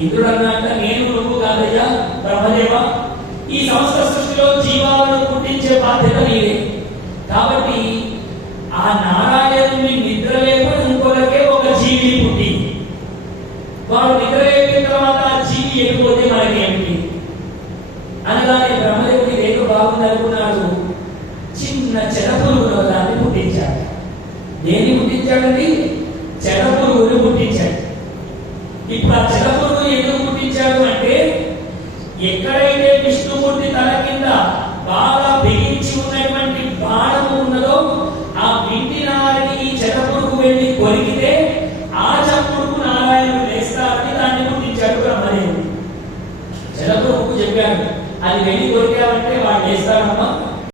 ఇంద్రుడు అన్నట్ట నేను నువ్వు కాదయ్యా బ్రహ్మదేవ, ఈ సమస్త సృష్టిలో జీవాలను పుట్టించే బాధ్యత నీదే. కాబట్టి ఆ నారాయణుని నిద్ర లేపని ఇంకొకరికే ఒక జీవిని పుట్టి వాడు నిద్ర లేపిన తర్వాత ఆ జీవి వెళ్ళిపోతే మనకేమిటి అనగానే బ్రహ్మదేవుడి రేఖ బాగుంది అనుకున్నాడు. చిన్న చెడపురుగులో దాన్ని పుట్టించాడు. దేన్ని పుట్టించాడండి? చెడపురుగుని పుట్టించాడు. ఇప్పుడు ఆ చెడపురుగుని ఎందుకు పుట్టించాడు అంటే, ఎక్కడైతే విష్ణుమూర్తి తల కింద బాగా బిగించి ఉన్నటువంటి బాణము ఉన్నదో ఆ వింటినారిని ఈ చెడపురుగు వెళ్ళి కొరికితే ఆ చప్పుడుకు నారాయణుడు లేస్తారని దాన్ని పుట్టించాడు బ్రహ్మదేవుడు. చెడపురుగుకు చెప్పాడు, అది వెళ్ళి కొరికామంటే వాడు లేస్తాడమ్మా